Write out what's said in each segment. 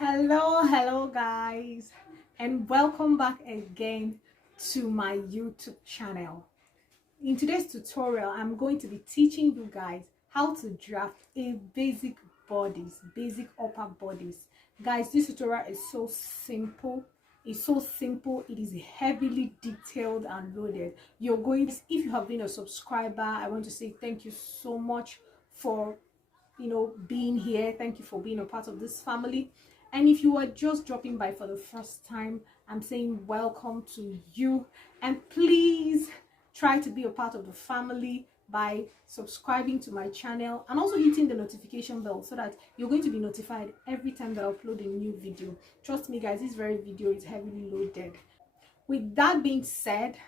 Hello guys, and welcome back again to my YouTube channel. In today's tutorial, I'm going to be teaching you guys how to draft a basic upper bodice. Guys, this tutorial is so simple. It's so simple. It is heavily detailed and loaded. If you have been a subscriber, I want to say thank you so much for being here. Thank you for being a part of this family. And if you are just dropping by for the first time, I'm saying welcome to you, and please try to be a part of the family by subscribing to my channel and also hitting the notification bell so that you're going to be notified every time that I upload a new video. Trust me guys, this very video is heavily loaded. With that being said,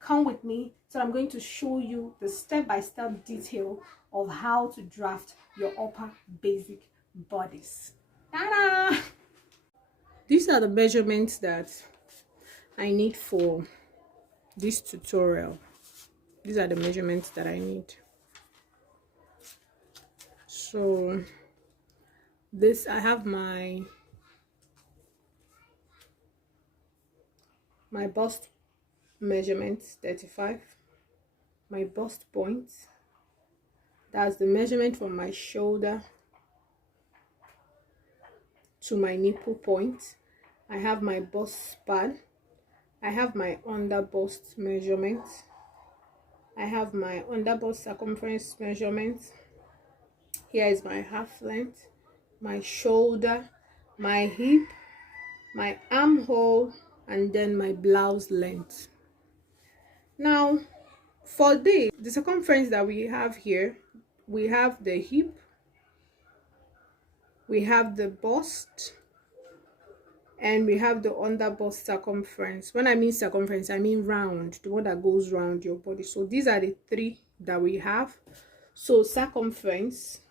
come with me, so I'm going to show you the step-by-step detail of how to draft your upper basic bodice. Ta-da! These are the measurements that I need for this tutorial. These are the measurements that I need. So I have my bust measurements 35, my bust point, that's the measurement from my shoulder to my nipple point. I have my bust span, I have my under bust measurement, I have my under bust circumference measurement. Here is my half length, my shoulder, my hip, my armhole, and then my blouse length. Now for the circumference that we have here, we have the hip, we have the bust, and we have the under bust circumference. When I mean circumference, I mean round, the one that goes round your body. So these are the three that we have. So circumference,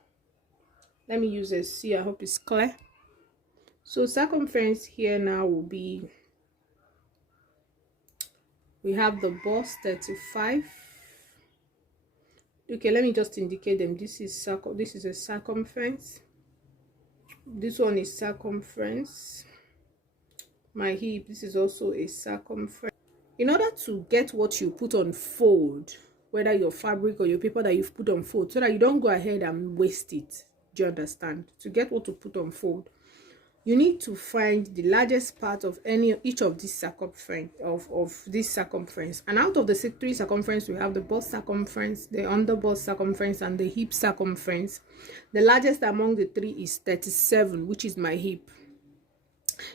let me use a C, I hope it's clear. So circumference here now will be, we have the bust 35. Okay, let me just indicate them. This is a circumference, this one is circumference. My hip, this is also a circumference. In order to get what you put on fold, whether your fabric or your paper that you've put on fold, so that you don't go ahead and waste it, do you understand? To get what to put on fold, you need to find the largest part of each of these circumference of this circumference. And out of the three circumference, we have the bust circumference, the under bust circumference, and the hip circumference. The largest among the three is 37, which is my hip.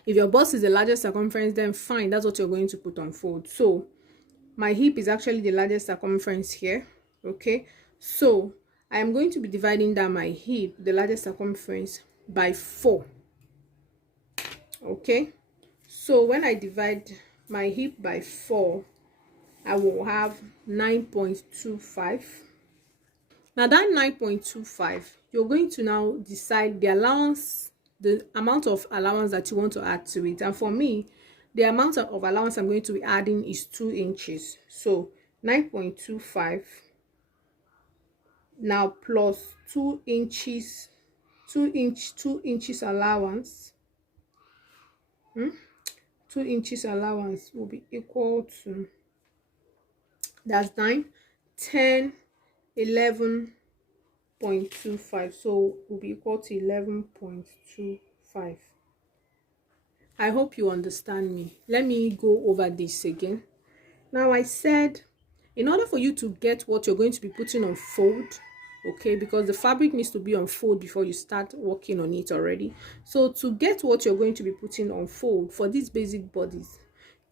If your bust is the largest circumference, then fine, that's what you're going to put on fold. So my hip is actually the largest circumference here. Okay, so I am going to be dividing down my hip, the largest circumference, by 4. Okay, so when I divide my hip by 4, I will have 9.25. Now that 9.25, you're going to now decide the allowance, the amount of allowance that you want to add to it. And for me, the amount of allowance I'm going to be adding is 2 inches. So 9.25 now plus 2 inches, 2 inches allowance. 2 inches allowance will be equal to, that's 9, 10, 11.25. So will be equal to 11.25. I hope you understand me. Let me go over this again. Now I said, in order for you to get what you're going to be putting on fold, okay, because the fabric needs to be on fold before you start working on it already. So to get what you're going to be putting on fold for these basic bodies,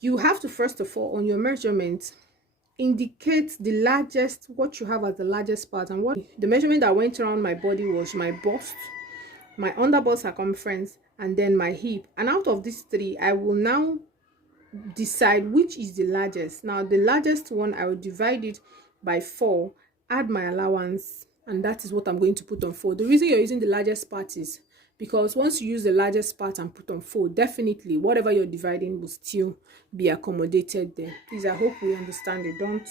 you have to first of all, on your measurements, indicate the largest, what you have as the largest part. And what the measurement that went around my body was my bust, my under bust circumference, and then my hip. And out of these three, I will now decide which is the largest. Now the largest one, I will divide it by 4, add my allowance, and that is what I'm going to put on fold. The reason you're using the largest part is because once you use the largest part and put on fold, definitely whatever you're dividing will still be accommodated there. Please, I hope we understand it. Don't.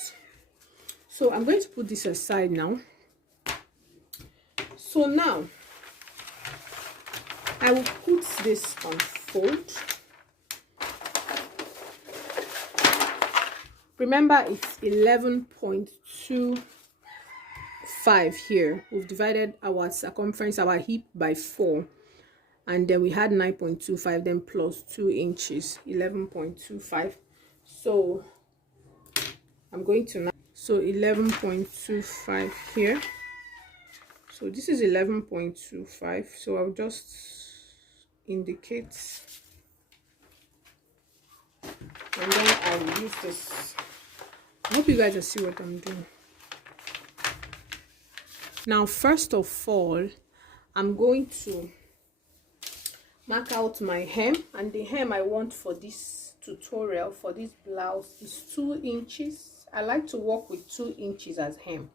So I'm going to put this aside now. So now I will put this on fold. Remember, it's 11.25 here. We've divided our circumference, our hip, by 4, and then we had 9.25, then plus 2 inches, 11.25. So I'm going to, so 11.25 here. So this is 11.25. So I'll just indicate, and then I will use this. I hope you guys can see what I'm doing. Now, first of all, I'm going to mark out my hem, and the hem I want for this tutorial, for this blouse, is 2 inches. I like to work with 2 inches as hem.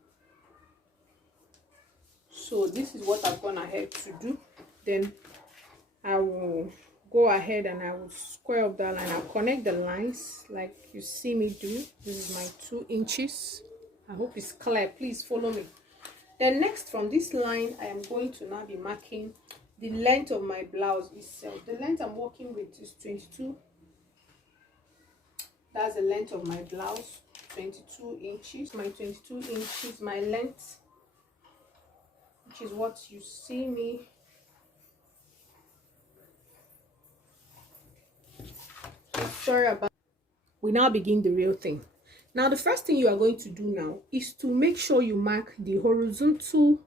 So this is what I've gone ahead to do. Then I will go ahead and I will square up that line. I'll connect the lines like you see me do. This is my 2 inches. I hope it's clear. Please follow me. Then next, from this line, I am going to now be marking the length of my blouse itself. The length I'm working with is 22. That's the length of my blouse, 22 inches. My 22 inches, my length, which is what you see me. Sorry about. We now begin the real thing. Now, the first thing you are going to do now is to make sure you mark the horizontal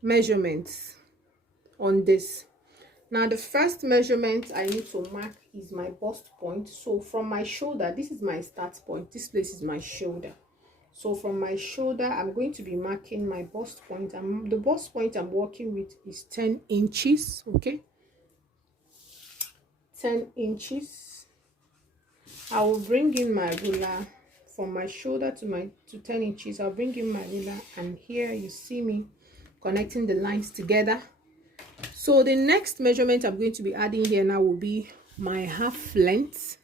measurements on this. Now, the first measurement I need to mark is my bust point. So from my shoulder, this is my start point. This place is my shoulder. So from my shoulder, I'm going to be marking my bust point. The bust point I'm working with is 10 inches. Okay, 10 inches. I will bring in my ruler from my shoulder to 10 inches. I'll bring in my ruler, and here you see me connecting the lines together. So the next measurement I'm going to be adding here now will be my half length.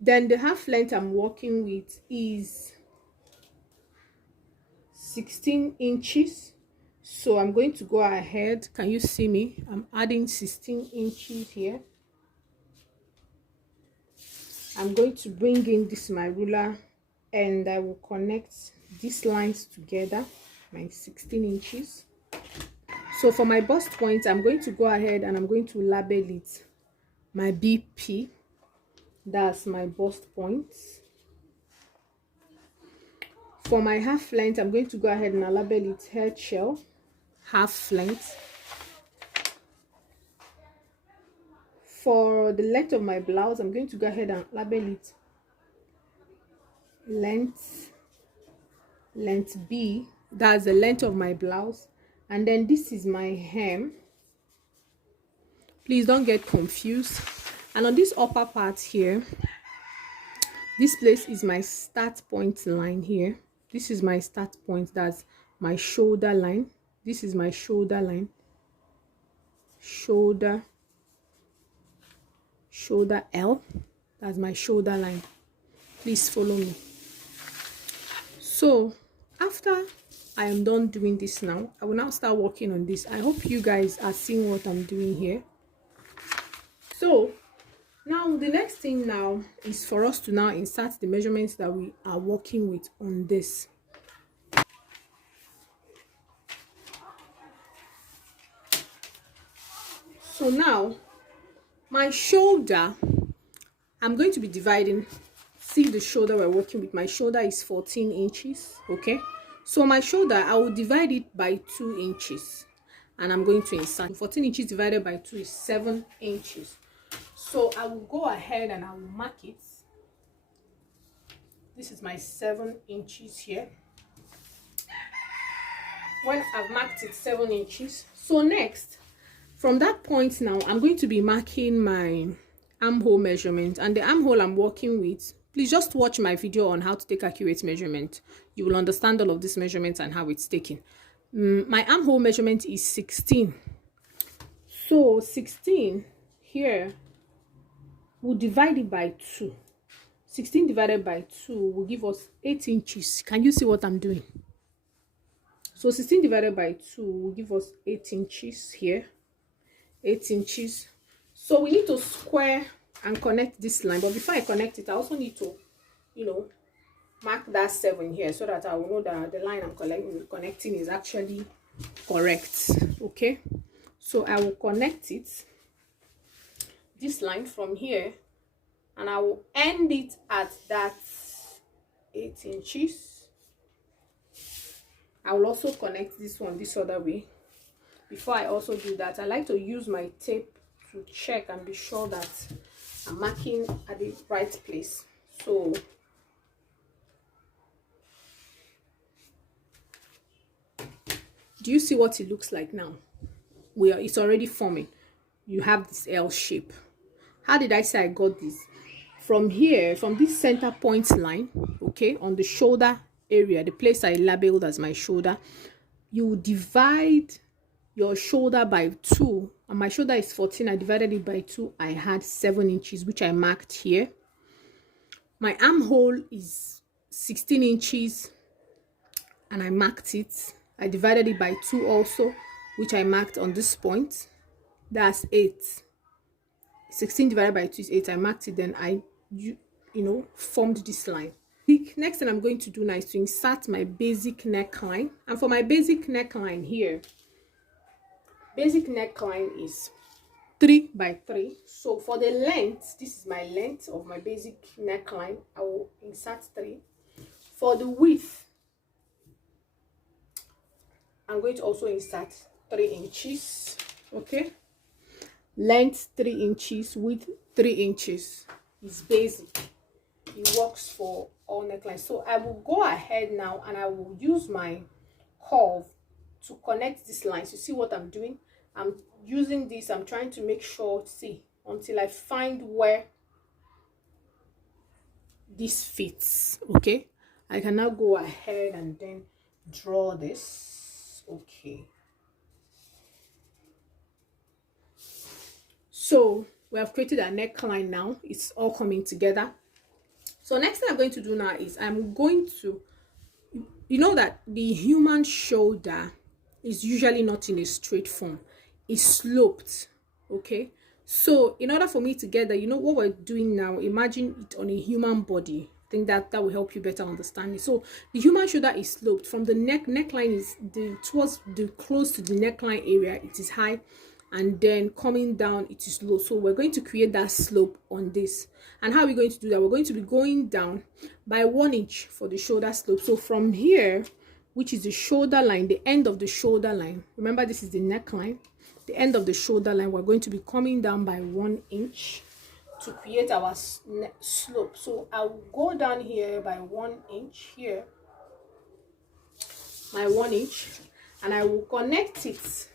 Then the half length I'm working with is 16 inches. So I'm going to go ahead. Can you see me? I'm adding 16 inches here. I'm going to bring in this my ruler, and I will connect these lines together, my 16 inches. So for my bust point, I'm going to go ahead and I'm going to label it my BP. That's my bust point. For my half length, I'm going to go ahead and label it head shell, half length. For the length of my blouse, I'm going to go ahead and label it length B. That's the length of my blouse. And then this is my hem. Please don't get confused. And on this upper part here, this place is my start point line here. This is my start point. That's my shoulder line. This is my shoulder line. Shoulder L. That's my shoulder line. Please follow me. So after I am done doing this now, I will now start working on this. I hope you guys are seeing what I'm doing here. So now the next thing now is for us to now insert the measurements that we are working with on this. So now my shoulder, I'm going to be dividing. See the shoulder we're working with. My shoulder is 14 inches. Okay, so my shoulder, I will divide it by 2 inches, and I'm going to insert. 14 inches divided by 2 is 7 inches. So I will go ahead and I will mark it. This is my 7 inches here. When I've marked it 7 inches, so next, from that point now, I'm going to be marking my armhole measurement, and the armhole I'm working with, please just watch my video on how to take accurate measurement. You will understand all of these measurements and how it's taken. My armhole measurement is 16. So 16 here, we'll divide it by 2. 16 divided by 2 will give us 8 inches. Can you see what I'm doing? So 16 divided by 2 will give us 8 inches here. 8 inches. So we need to square and connect this line, but before I connect it, I also need to, you know, mark that 7 here so that I will know that the line I'm connecting is actually correct. Okay, so I will connect it, this line from here, and I will end it at that 8 inches. I will also connect this one this other way. Before I also do that, I like to use my tape to check and be sure that I'm marking at the right place. So do you see what it looks like now? It's already forming. You have this L shape. How did I say I got this? From here, from this center point line, okay, on the shoulder area, the place I labeled as my shoulder, you divide your shoulder by 2, and my shoulder is 14. I divided it by 2. I had 7 inches, which I marked here. My armhole is 16 inches, and I marked it. I divided it by 2 also, which I marked on this point. That's 8. 16 divided by 2 is 8. I marked it, then I formed this line. The next thing I'm going to do now is to insert my basic neckline. And for my basic neckline here, basic neckline is 3 by 3. So for the length, this is my length of my basic neckline. I will insert 3. For the width, I'm going to also insert 3 inches. Okay, length 3 inches, width 3 inches is basic. It works for all necklines. So I will go ahead now and I will use my curve to connect these lines. You see what I'm doing? I'm using this. I'm trying to make sure, see, until I find where this fits. Okay, I can now go ahead and then draw this. Okay, so we have created a neckline now. It's all coming together. So next thing I'm going to do now is I'm going to, you know that the human shoulder is usually not in a straight form. It's sloped. Okay, so in order for me to get that, you know what we're doing now, imagine it on a human body. I think that will help you better understand it. So the human shoulder is sloped from the neckline is towards the close to the neckline area, it is high, and then coming down it is low. So we're going to create that slope on this. And how are we going to do that? We're going to be going down by 1 inch for the shoulder slope. So from here, which is the shoulder line, the end of the shoulder line, remember this is the neckline, the end of the shoulder line, we're going to be coming down by 1 inch to create our slope. So I'll go down here by 1 inch here, my 1 inch, and I will connect it.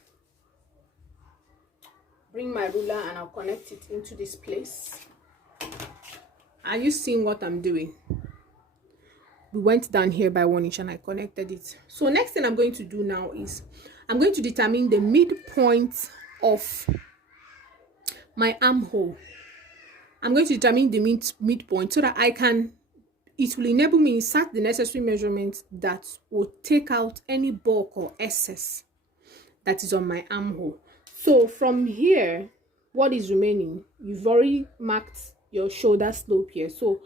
Bring my ruler and I'll connect it into this place. Are you seeing what I'm doing? We went down here by 1 inch and I connected it. So next thing I'm going to do now is I'm going to determine the midpoint of my armhole. I'm going to determine the midpoint so that it will enable me to insert the necessary measurements that will take out any bulk or excess that is on my armhole. So from here, what is remaining? You've already marked your shoulder slope here. So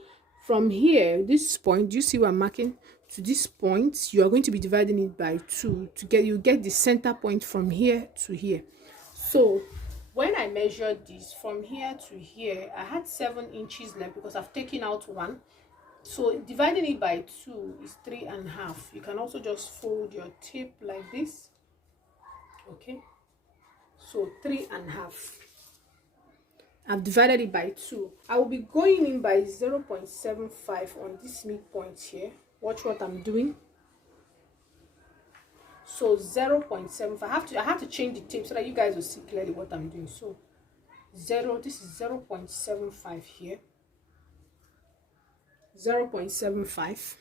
from here, this point, do you see what I'm marking? To this point, you are going to be dividing it by 2 to get the center point from here to here. So when I measured this from here to here, I had 7 inches left because I've taken out 1. So dividing it by 2 is 3.5. You can also just fold your tape like this. Okay, so 3.5. I've divided it by 2. I will be going in by 0.75 on this midpoint here. Watch what I'm doing. So 0.75. I have to change the tape so that you guys will see clearly what I'm doing. So this is 0.75 here. 0.75.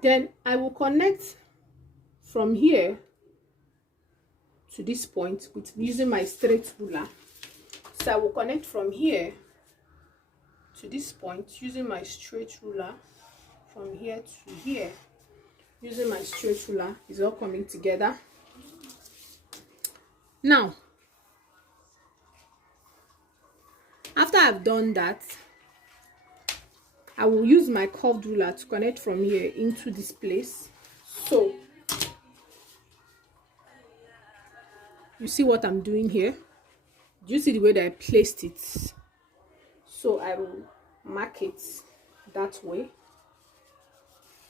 Then I will connect from here to this point with using my straight ruler. So I will connect from here to this point using my straight ruler from here to here. using my straight ruler. It's all coming together. Now, after I've done that, I will use my curved ruler to connect from here into this place. So you see what I'm doing here? Do you see the way that I placed it? So I will mark it that way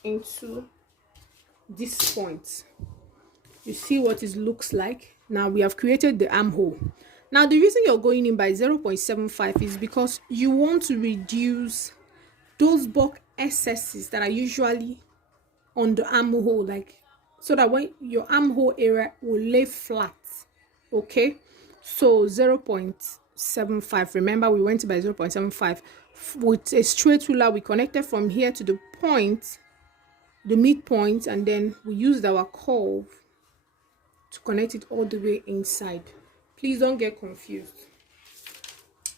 into this point. You see what it looks like? Now we have created the armhole. Now the reason you're going in by 0.75 is because you want to reduce those bulk excesses that are usually on the armhole, like, so that when your armhole area will lay flat. Okay, so 0.75. remember we went by 0.75 with a straight ruler. We connected from here to the point, the midpoint, and then we used our curve to connect it all the way inside. Please don't get confused.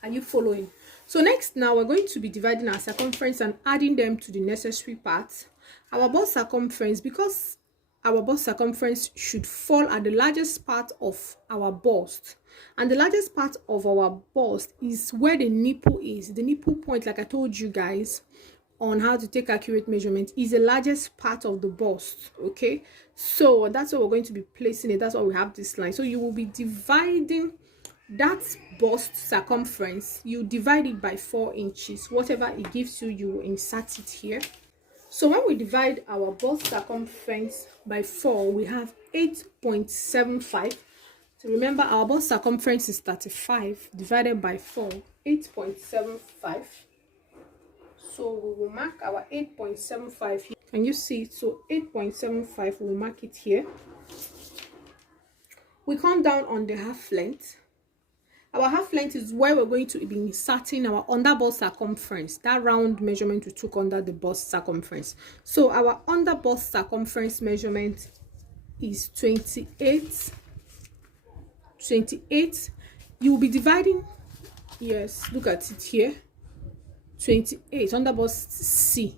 Are you following? So next, now we're going to be dividing our circumference and adding them to the necessary parts. Our bust circumference, because our bust circumference should fall at the largest part of our bust, and the largest part of our bust is where the nipple is. The nipple point, like I told you guys on how to take accurate measurement, is the largest part of the bust. Okay, so that's where we're going to be placing it. That's why we have this line. So you will be dividing that bust circumference. You divide it by 4 inches. Whatever it gives you, you will insert it here. So when we divide our bust circumference by 4, we have 8.75. So remember, our bust circumference is 35 divided by 4, 8.75. So we will mark our 8.75 here. Can you see it? So 8.75, we'll mark it here. We come down on the half length. Our half length is where we're going to be inserting our under bust circumference, that round measurement we took under the bust circumference. So our under bust circumference measurement is 28. You will be dividing, yes, look at it here, 28 under bust C,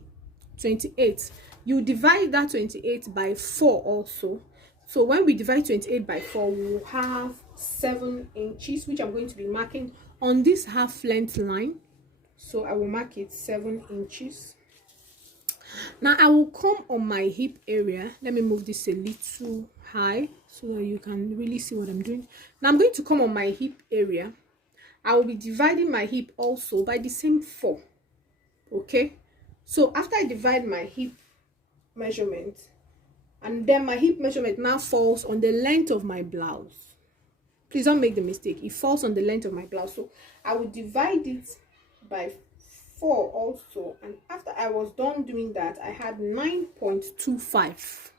28. You divide that 28 by 4 also. So when we divide 28 by 4, we will have 7 inches, which I'm going to be marking on this half length line. So I will mark it 7 inches. Now I will come on my hip area. Let me move this a little high so that you can really see what I'm doing. Now I'm going to come on my hip area. I will be dividing my hip also by the same 4. Okay, so after I divide my hip measurement, and then my hip measurement now falls on the length of my blouse. Please don't make the mistake. It falls on the length of my blouse. So I will divide it by 4 also. And after I was done doing that, I had 9.25,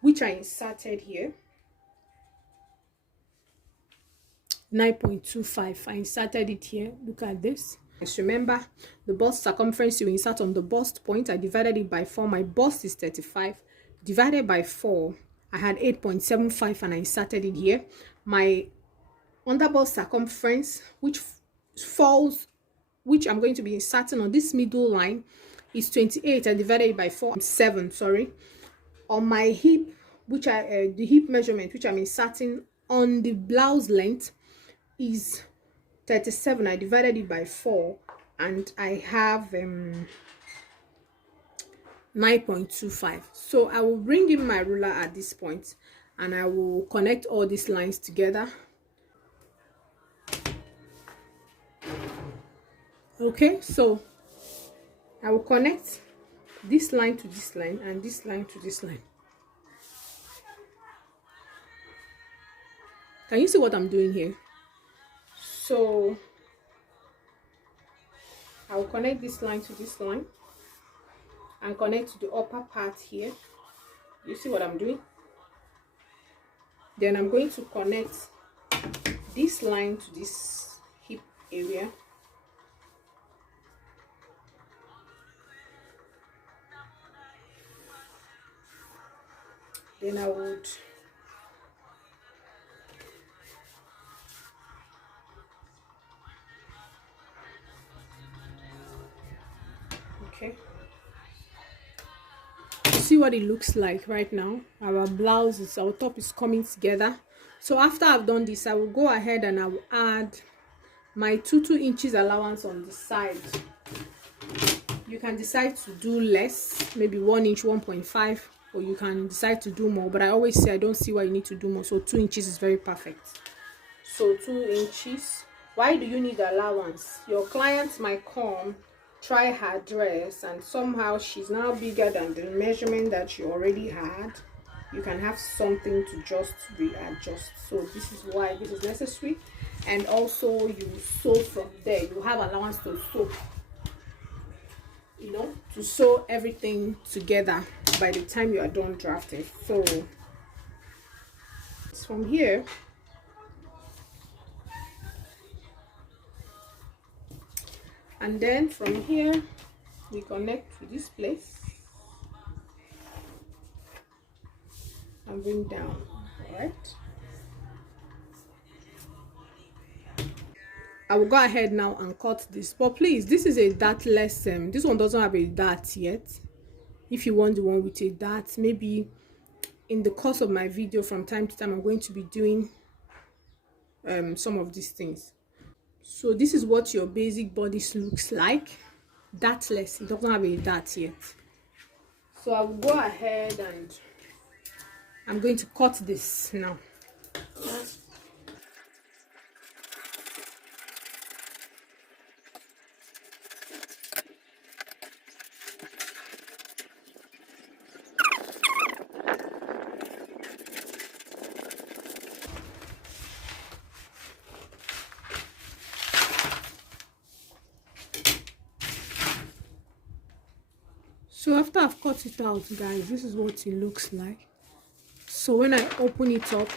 which I inserted here. 9.25. I inserted it here. Look at this. Just remember, the bust circumference you insert on the bust point, I divided it by 4. My bust is 35. Divided by 4, I had 8.75 and I inserted it here. My under bust circumference, which I'm going to be inserting on this middle line, is 28. I divided it by 4, 7, sorry. On my hip, which the hip measurement which I'm inserting on the blouse length is 37. I divided it by 4 and I have 9.25. So I will bring in my ruler at this point and I will connect all these lines together. Okay, so I will connect this line to this line and this line to this line. Can you see what I'm doing here? So I will connect this line to this line and connect to the upper part here. You see what I'm doing? Then I'm going to connect this line to this hip area. Then I would see what it looks like right now. Our blouse is, our top is coming together. So after I've done this, I will go ahead and I will add my 2 inches allowance on the side. You can decide to do less, maybe 1 inch, 1.5, or you can decide to do more, but I always say I don't see why you need to do more. So 2 inches is very perfect. So 2 inches. Why do you need allowance? Your client might come, try her dress, and somehow she's now bigger than the measurement that you already had. You can have something to just readjust. So this is why this is necessary. And also you sew from there. You have allowance to sew, you know, to sew everything together by the time you are done drafting. So it's from here. And then from here we connect to this place and bring down. All right, I will go ahead now and cut this, but please, this is a dartless this one doesn't have a dart yet. If you want the one with a dart, maybe in the course of my video from time to time I'm going to be doing some of these things. So this is what your basic bodice looks like, dartless. It doesn't have a dart yet. So I will go ahead and I'm going to cut this now. So after I've cut it out, guys, this is what it looks like. So when I open it up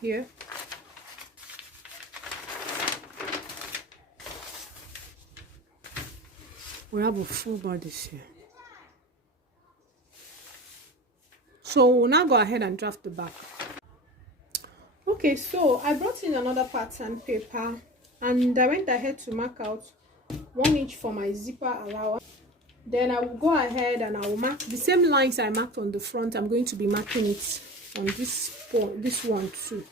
here, we have a full bodice here. So we'll now go ahead and draft the back. Okay, so I brought in another pattern paper and I went ahead to mark out 1 inch for my zipper allowance. Then I will go ahead and I will mark the same lines I marked on the front. I'm going to be marking it on this one too.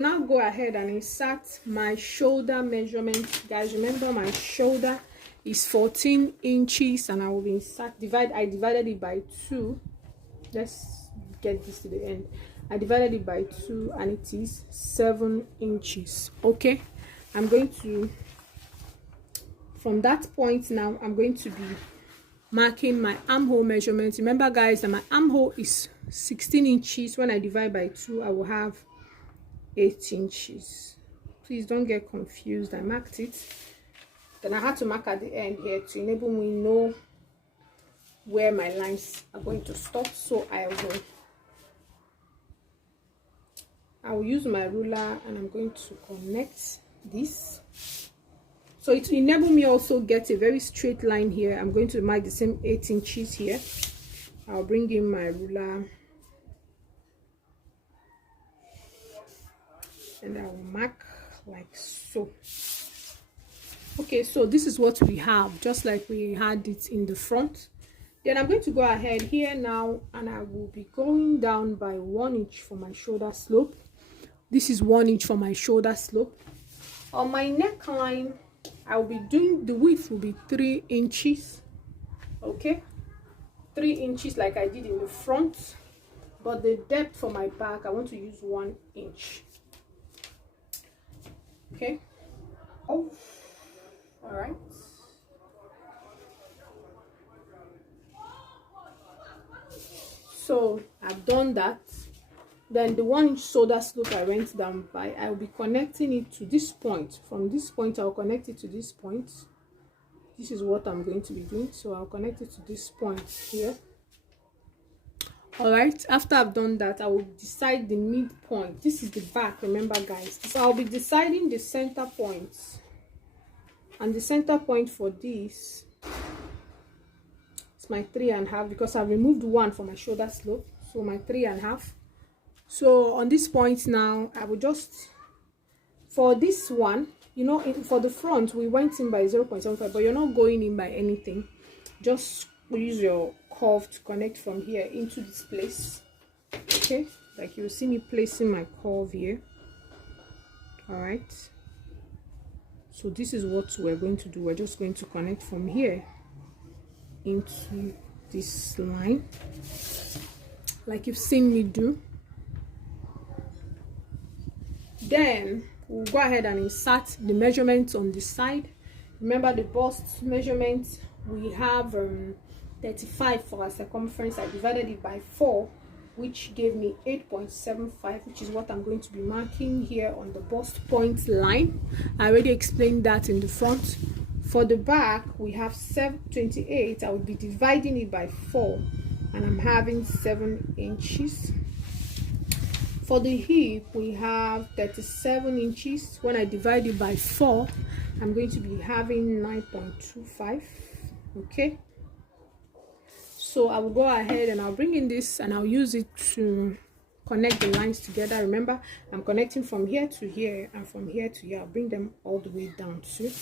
Now go ahead and insert my shoulder measurement. Guys, remember my shoulder is 14 inches and I will be I divided it by 2. Let's get this to the end. I divided it by 2 and it is 7 inches. Okay, I'm going to, from that point now, I'm going to be marking my armhole measurement. Remember guys that my armhole is 16 inches. When I divide by 2, I will have 8 inches. Please don't get confused. I marked it, then I had to mark at the end here to enable me know where my lines are going to stop. So I will use my ruler and I'm going to connect this. So it will enable me also get a very straight line here. I'm going to mark the same 8 inches here. I'll bring in my ruler and I will mark like so. Okay, so this is what we have, just like we had it in the front. Then I'm going to go ahead here now and I will be going down by 1 inch for my shoulder slope. This is 1 inch for my shoulder slope. On my neckline, I will be doing, the width will be 3 inches. Okay, 3 inches like I did in the front, but the depth for my back, I want to use 1 inch. Okay. Oh, all right. So I've done that. Then the 1 inch shoulder slope I went down by, I'll be connecting it to this point. From this point, I'll connect it to this point. This is what I'm going to be doing. So I'll connect it to this point here. All right, after I've done that, I will decide the midpoint. This is the back, remember guys. So I'll be deciding the center point, and the center point for this is my 3.5, because I removed 1 for my shoulder slope. So my 3.5. So on this point now, I will just, for this one, You know, for the front we went in by 0.75, but you're not going in by anything. Just use your curve to connect from here into this place. Okay, like you'll see me placing my curve here. All right, so this is what we're going to do. We're just going to connect from here into this line, like you've seen me do. Then we'll go ahead and insert the measurements on the side. Remember the bust measurement, we have 35 for our circumference. I divided it by 4, which gave me 8.75, which is what I'm going to be marking here on the bust point line. I already explained that in the front. For the back, we have 728. I will be dividing it by 4, and I'm having 7 inches. For the hip, we have 37 inches. When I divide it by 4, I'm going to be having 9.25. Okay, so I will go ahead and I'll bring in this and I'll use it to connect the lines together. Remember, I'm connecting from here to here and from here to here. I'll bring them all the way down too.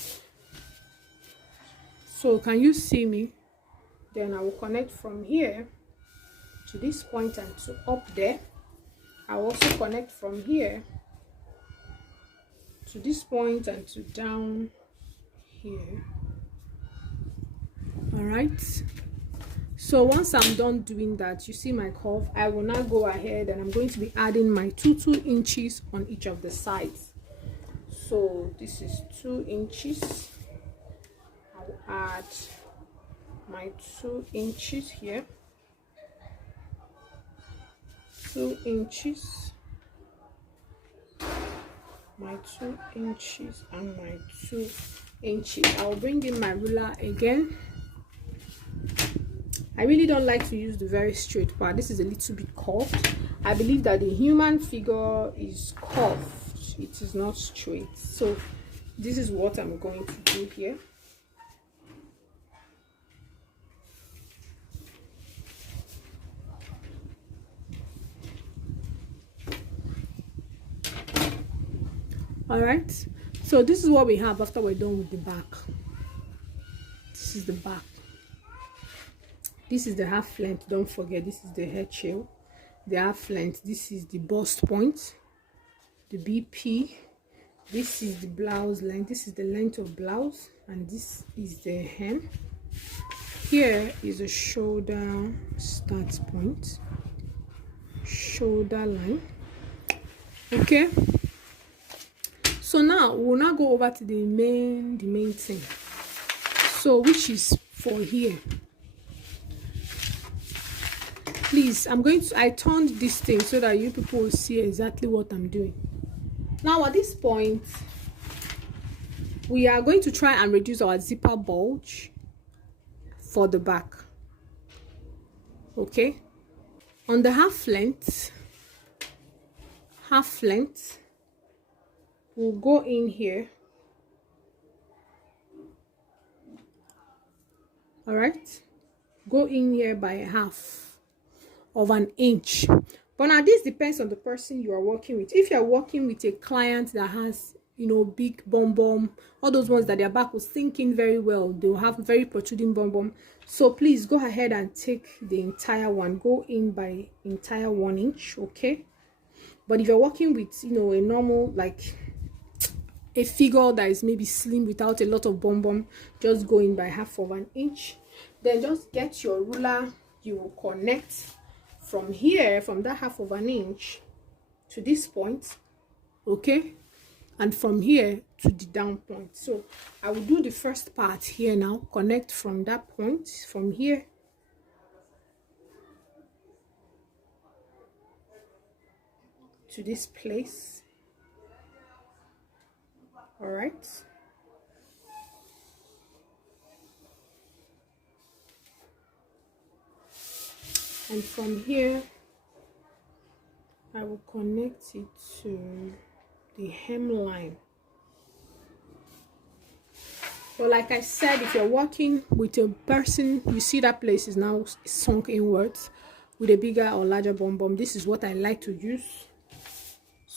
So can you see me? Then I will connect from here to this point and to up there. I'll also connect from here to this point and to down here. All right, so once I'm done doing that, you see my curve, I will now go ahead and I'm going to be adding my 2 inches on each of the sides. So this is 2 inches. I'll add my 2 inches here, 2 inches, my 2 inches, and my 2 inches. I'll bring in my ruler again. I really don't like to use the very straight part. This is a little bit curved. I believe that the human figure is curved, it is not straight. So this is what I'm going to do here. All right, so this is what we have after we're done with the back. This is the back. This is the half length. Don't forget, this is the head shell, the half length. This is the bust point, the BP. This is the blouse length. This is the length of blouse, and this is the hem. Here is a shoulder start point, shoulder line. Okay, so now we'll now go over to the main thing, so which is for here. Please, I turned this thing so that you people will see exactly what I'm doing. Now at this point, we are going to try and reduce our zipper bulge for the back. Okay, on the half length, we'll go in here. All right, go in here by half of an inch. But now this depends on the person you are working with. If you're working with a client that has, you know, big bum bum, all those ones that their back was sinking very well, they'll have very protruding bum bum. So please go ahead and take the entire one, go in by entire 1 inch. Okay, but if you're working with, you know, a normal, like a figure that is maybe slim without a lot of bum bum, just go in by half of an inch. Then just get your ruler, you will connect from here, from that half of an inch to this point. Okay, and from here to the down point. So I will do the first part here now. Connect from that point, from here to this place. All right, and from here I will connect it to the hemline. So like I said, if you're working with a person, you see that place is now sunk inwards with a bigger or larger bum bum, this is what I like to use.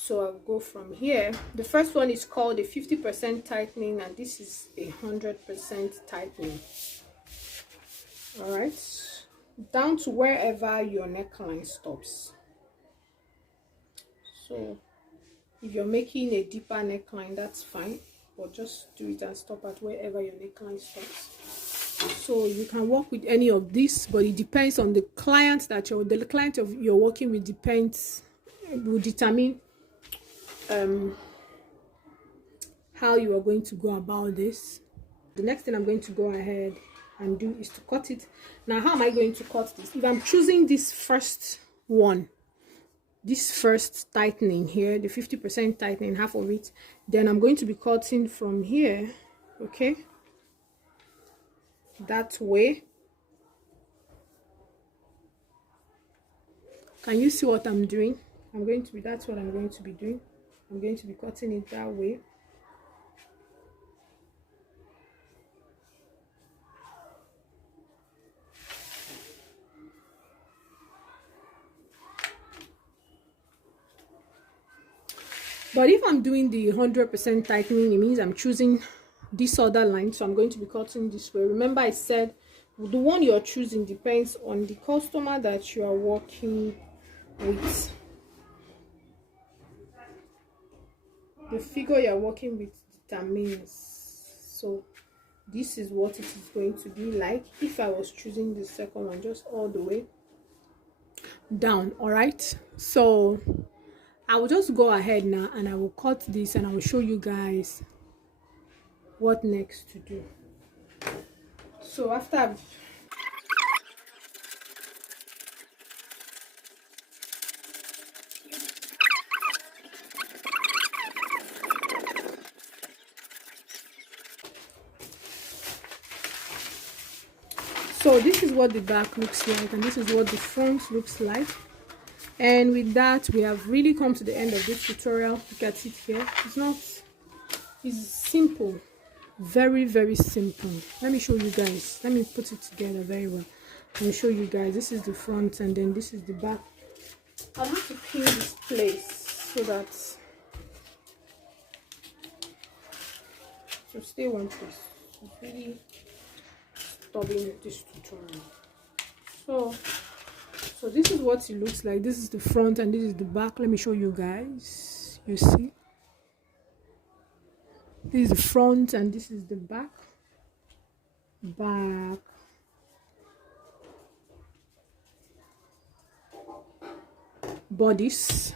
So I'll go from here. The first one is called a 50% tightening, and this is 100% tightening. All right, down to wherever your neckline stops. So if you're making a deeper neckline, that's fine, but just do it and stop at wherever your neckline stops. So you can work with any of this, but it depends on the client that you're working with. Will determine how you are going to go about this. The next thing I'm going to go ahead and do is to cut it. Now, how am I going to cut this? If I'm choosing this first one, this first tightening here, the 50% tightening, half of it, then I'm going to be cutting from here, okay, that way. Can you see what I'm doing? That's what I'm going to be doing. I'm going to be cutting it that way. But if I'm doing the 100% tightening, it means I'm choosing this other line, so I'm going to be cutting this way. Remember, I said the one you're choosing depends on the customer that you are working with. The figure you're working with determines. So this is what it is going to be like if I was choosing the second one, just all the way down. All right, so I will just go ahead now and I will cut this and I will show you guys what next to do. So after I've so this is what the back looks like, and this is what the front looks like. And with that, we have really come to the end of this tutorial. Look at it here. It's simple, very, very simple. Let me show you guys. Let me put it together very well. Let me show you guys. This is the front and then this is the back. I'll have to pin this place so that stay one place. It's really stubborn with this tutorial. So this is what it looks like. This is the front and this is the back. Let me show you guys. You see, this is the front and this is the back. Bodice.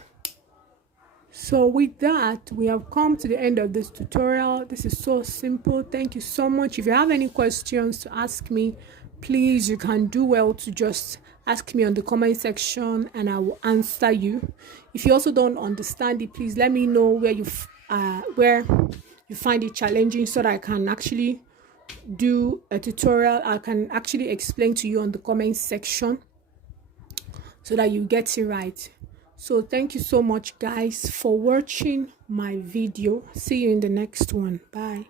So with that, we have come to the end of this tutorial. This is so simple. Thank you so much. If you have any questions to ask me, please, you can do well to just ask me on the comment section and I will answer you. If you also don't understand it, please let me know where you find it challenging so that I can actually do a tutorial. I can actually explain to you on the comment section so that you get it right. So thank you so much, guys, for watching my video. See you in the next one. Bye.